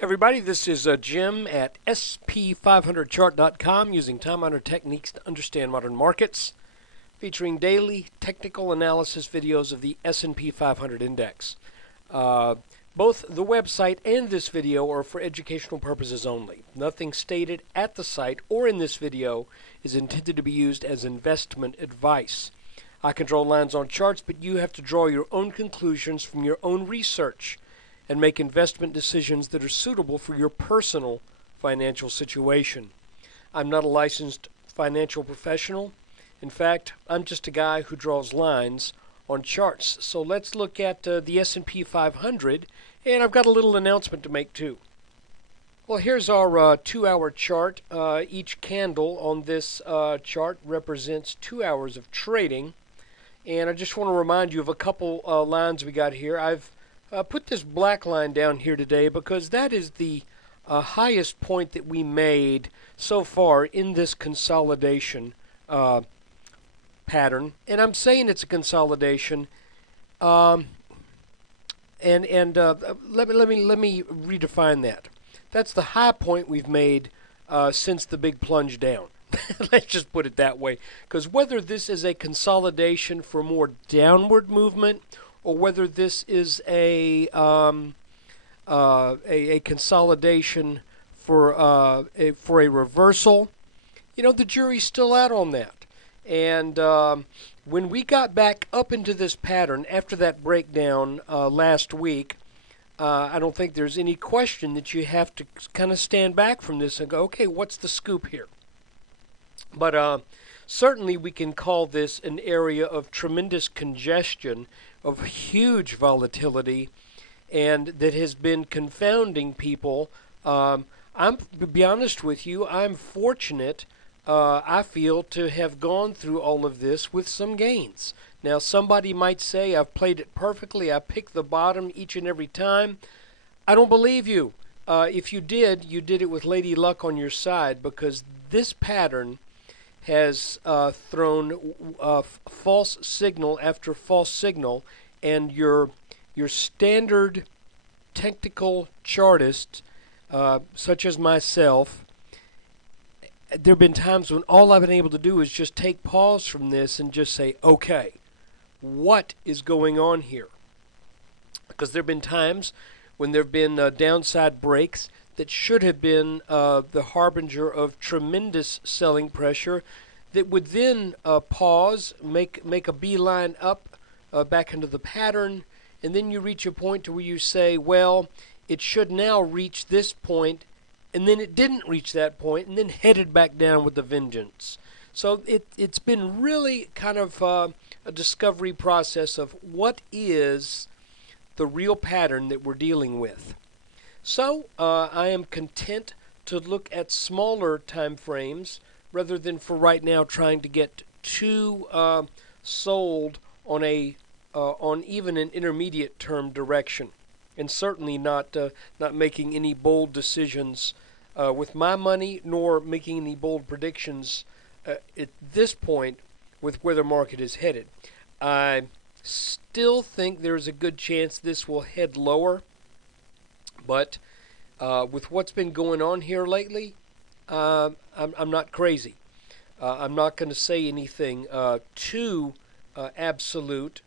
Everybody, this is Jim at SP500Chart.com using time-honored techniques to understand modern markets, featuring daily technical analysis videos of the S&P 500 index. Both the website and this video are for educational purposes only. Nothing stated at the site or in this video is intended to be used as investment advice. I can draw lines on charts, but you have to draw your own conclusions from your own research and make investment decisions that are suitable for your personal financial situation. I'm not a licensed financial professional. In fact, I'm just a guy who draws lines on charts. So let's look at the S&P 500, and I've got a little announcement to make too. Well, here's our 2-hour chart. Each candle on this chart represents 2 hours of trading. And I just want to remind you of a couple lines we got here. I've put this black line down here today because that is the highest point that we made so far in this consolidation pattern. And I'm saying it's a consolidation. Let me redefine that. That's the high point we've made since the big plunge down. Let's just put it that way. Because whether this is a consolidation for more downward movement, or whether this is a consolidation for a reversal, the jury's still out on that. And when we got back up into this pattern after that breakdown last week, I don't think there's any question that you have to kind of stand back from this and go, okay, what's the scoop here? But certainly we can call this an area of tremendous congestion, of huge volatility, and that has been confounding people. To be honest with you, I'm fortunate, I feel, to have gone through all of this with some gains. Now, somebody might say, I've played it perfectly, I picked the bottom each and every time. I don't believe you. If you did it with Lady Luck on your side, because this pattern has thrown false signal after false signal, and your standard technical chartist, such as myself, there have been times when all I've been able to do is just take pause from this and just say, okay, what is going on here? Because there have been times when there have been downside breaks that should have been the harbinger of tremendous selling pressure that would then pause, make a beeline up back into the pattern, and then you reach a point to where you say, well, it should now reach this point, and then it didn't reach that point, and then headed back down with a vengeance. So it's been really kind of a discovery process of what is the real pattern that we're dealing with. So I am content to look at smaller time frames rather than for right now trying to get too sold on on even an intermediate term direction, and certainly not making any bold decisions with my money, nor making any bold predictions at this point with where the market is headed. I still think there's a good chance this will head lower. But with what's been going on here lately, I'm not crazy. I'm not going to say anything too absolute.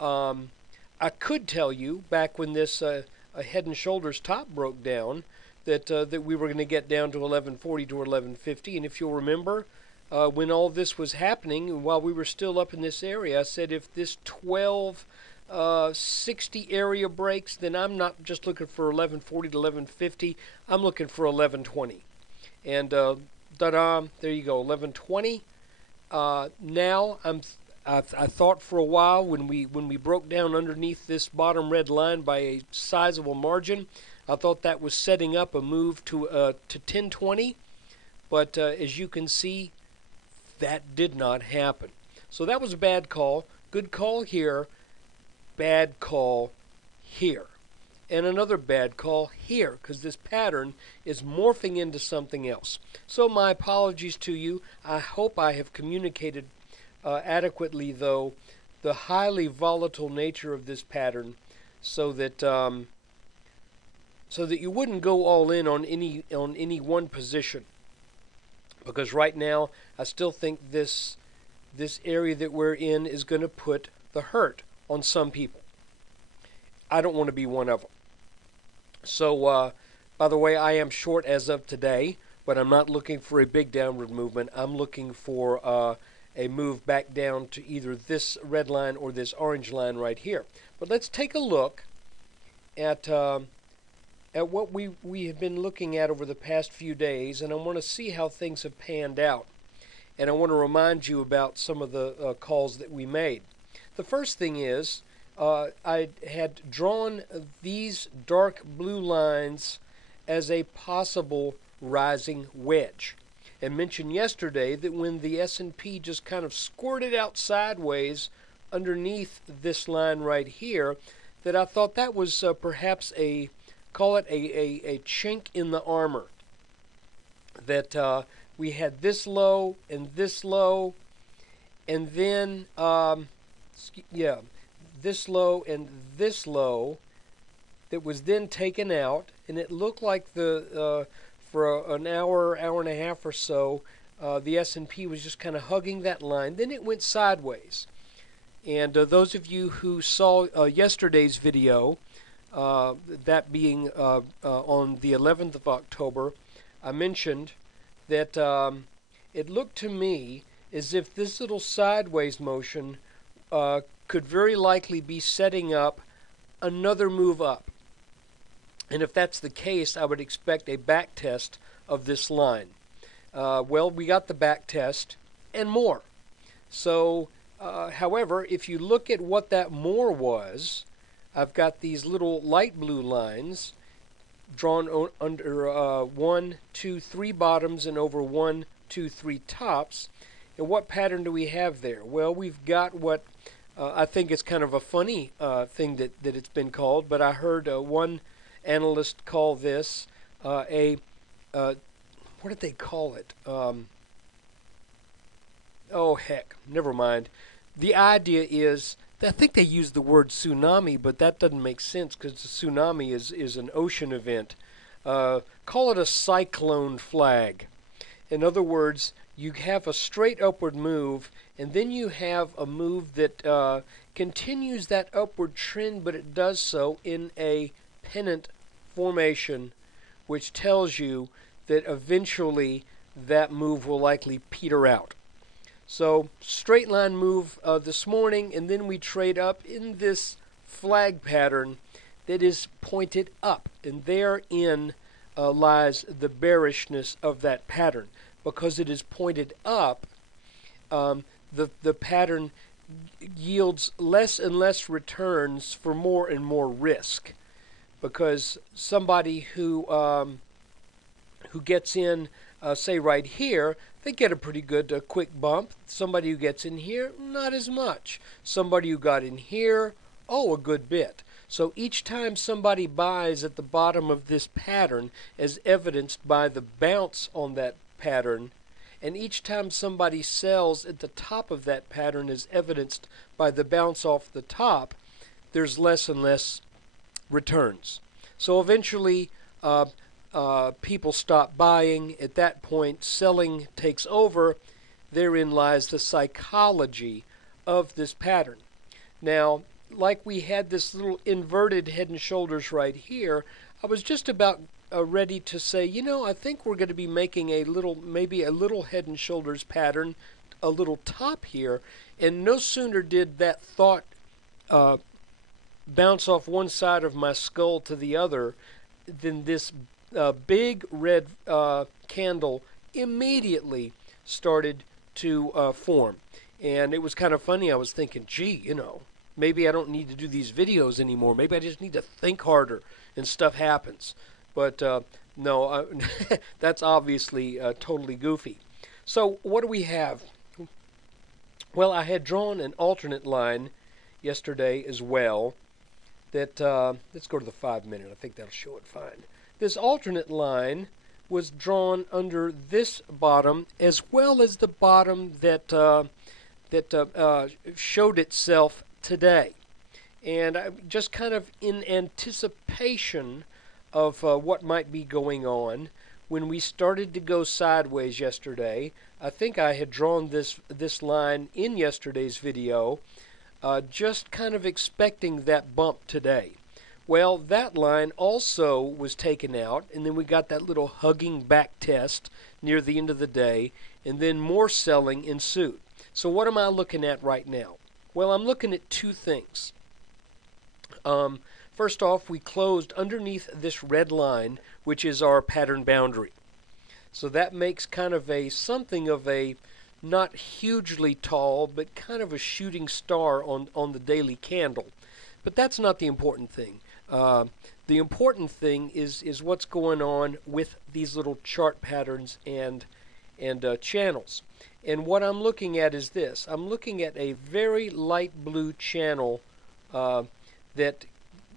I could tell you back when this Head and Shoulders top broke down that we were going to get down to 1140 to 1150. And if you'll remember, when all this was happening, and while we were still up in this area, I said if this 1260 area breaks, then I'm not just looking for 1140 to 1150. I'm looking for 1120. And ta-da, there you go, 1120. Now I thought for a while when we broke down underneath this bottom red line by a sizable margin, I thought that was setting up a move to 1020. But as you can see, that did not happen. So that was a bad call. Good call here. Bad call here. And another bad call here, because this pattern is morphing into something else. So my apologies to you. I hope I have communicated adequately, though, the highly volatile nature of this pattern so that so that you wouldn't go all in on any one position. Because right now, I still think this area that we're in is going to put the hurt on some people. I don't want to be one of them. So, by the way, I am short as of today, but I'm not looking for a big downward movement. I'm looking for a move back down to either this red line or this orange line right here. But let's take a look at what we have been looking at over the past few days, and I want to see how things have panned out. And I want to remind you about some of the calls that we made. The first thing is, I had drawn these dark blue lines as a possible rising wedge, and mentioned yesterday that when the S&P just kind of squirted out sideways underneath this line right here, that I thought that was perhaps call it a chink in the armor, that we had this low, and then this low and this low that was then taken out, and it looked like for an hour and a half or so, the S&P was just kind of hugging that line. Then it went sideways. And those of you who saw yesterday's video, that being on the 11th of October, I mentioned that it looked to me as if this little sideways motion could very likely be setting up another move up. And if that's the case, I would expect a back test of this line. Well, we got the back test and more. So, however, if you look at what that more was, I've got these little light blue lines drawn under 1, 2, 3 bottoms and over 1, 2, 3 tops. And what pattern do we have there? Well, we've got what I think is kind of a funny thing that it's been called, but I heard one analyst call this what did they call it? Oh, heck, never mind. The idea is, I think they use the word tsunami, but that doesn't make sense because the tsunami is an ocean event. Call it a cyclone flag. In other words, you have a straight upward move, and then you have a move that continues that upward trend, but it does so in a pennant formation, which tells you that eventually that move will likely peter out. So, straight line move this morning, and then we trade up in this flag pattern that is pointed up, and therein lies the bearishness of that pattern. Because it is pointed up, the pattern yields less and less returns for more and more risk. Because somebody who gets in, say right here, they get a pretty good quick bump. Somebody who gets in here, not as much. Somebody who got in here, a good bit. So each time somebody buys at the bottom of this pattern, as evidenced by the bounce on that pattern, and each time somebody sells at the top of that pattern, as evidenced by the bounce off the top, there's less and less returns. So eventually people stop buying. At that point, selling takes over. Therein lies the psychology of this pattern. Now, like we had this little inverted head and shoulders right here, I was just about ready to say, I think we're going to be making maybe a little head and shoulders pattern, a little top here, and no sooner did that thought bounce off one side of my skull to the other than this big red candle immediately started to form. And it was kind of funny. I was thinking, gee, maybe I don't need to do these videos anymore. Maybe I just need to think harder and stuff happens. But no, that's obviously totally goofy. So what do we have? Well, I had drawn an alternate line yesterday as well. That let's go to the 5-minute. I think that'll show it fine. This alternate line was drawn under this bottom as well as the bottom that showed itself today. And I just kind of in anticipation of what might be going on. When we started to go sideways yesterday, I think I had drawn this line in yesterday's video, just kind of expecting that bump today. Well, that line also was taken out, and then we got that little hugging back test near the end of the day, and then more selling ensued. So what am I looking at right now? Well, I'm looking at two things. First off, we closed underneath this red line, which is our pattern boundary. So that makes kind of something of a not hugely tall, but kind of a shooting star on the daily candle. But that's not the important thing. The important thing is what's going on with these little chart patterns and channels. And what I'm looking at is this. I'm looking at a very light blue channel that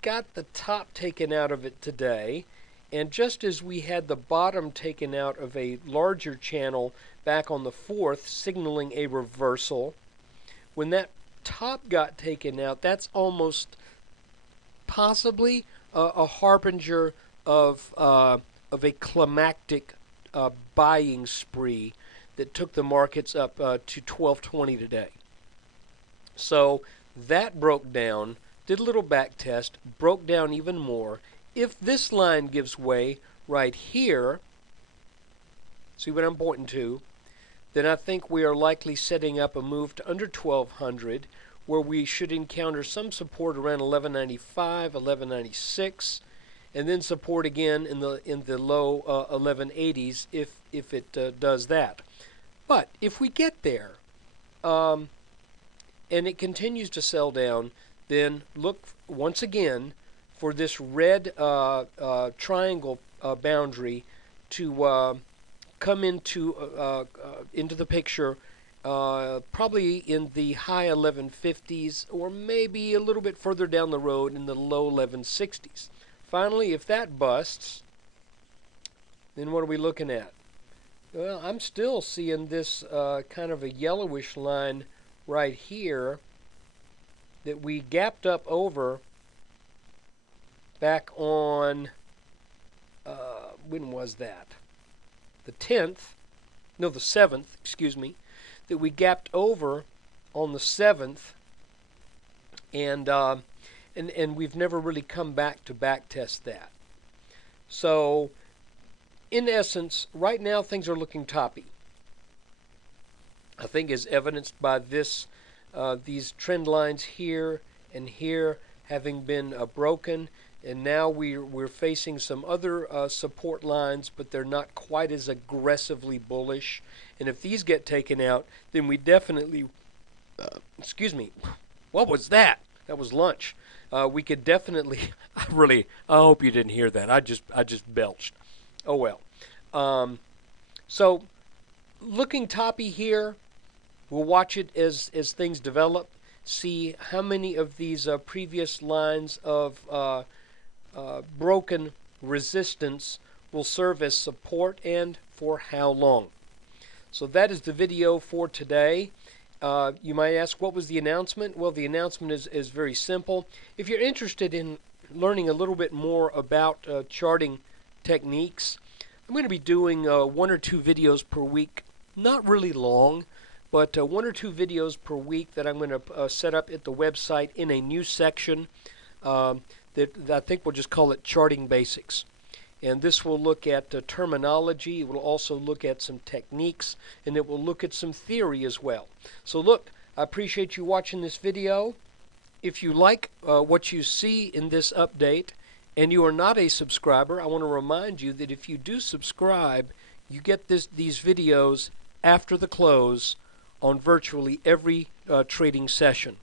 got the top taken out of it today. And just as we had the bottom taken out of a larger channel back on the 4th, signaling a reversal, when that top got taken out, that's almost possibly a harbinger of a climactic buying spree that took the markets up to 1220 today. So that broke down, did a little back test, broke down even more. If this line gives way right here, see what I'm pointing to, then I think we are likely setting up a move to under 1200, where we should encounter some support around 1195, 1196, and then support again in the low 1180s if it does that. But if we get there and it continues to sell down, then look once again for this red triangle boundary to come into the picture, probably in the high 1150s, or maybe a little bit further down the road in the low 1160s. Finally, if that busts, then what are we looking at? Well, I'm still seeing this kind of a yellowish line right here that we gapped up over back on, when was that? The 10th, no, the 7th, excuse me, that we gapped over on the 7th, and we've never really come back to back test that. So, in essence, right now things are looking toppy. I think as evidenced by these trend lines here and here having been broken, and now we're facing some other support lines, but they're not quite as aggressively bullish. And if these get taken out, then we definitely, excuse me, what was that? That was lunch. We could definitely, I hope you didn't hear that. I just belched. Oh well. So looking toppy here. We'll watch it as things develop, see how many of these previous lines of broken resistance will serve as support, and for how long. So that is the video for today. You might ask, what was the announcement? Well, the announcement is very simple. If you're interested in learning a little bit more about charting techniques, I'm going to be doing 1 or 2 videos per week, not really long, but 1 or 2 videos per week that I'm going to set up at the website in a new section that I think we'll just call it Charting Basics. And this will look at terminology, it will also look at some techniques, and it will look at some theory as well. So look, I appreciate you watching this video. If you like what you see in this update, and you are not a subscriber, I want to remind you that if you do subscribe, you get these videos after the close on virtually every trading session.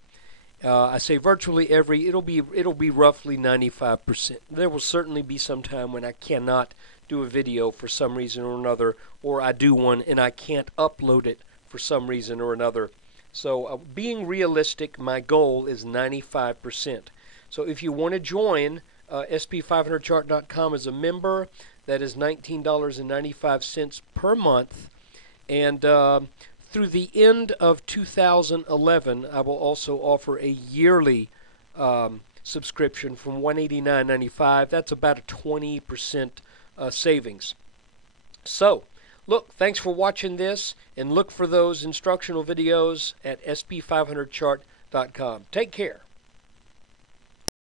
I say virtually every. It'll be roughly 95%. There will certainly be some time when I cannot do a video for some reason or another, or I do one and I can't upload it for some reason or another. So being realistic, my goal is 95%. So if you want to join SP500chart.com as a member, that is $19.95 per month, and through the end of 2011, I will also offer a yearly subscription from $189.95. That's about a 20% savings. So, look, thanks for watching this, and look for those instructional videos at SP500chart.com. Take care.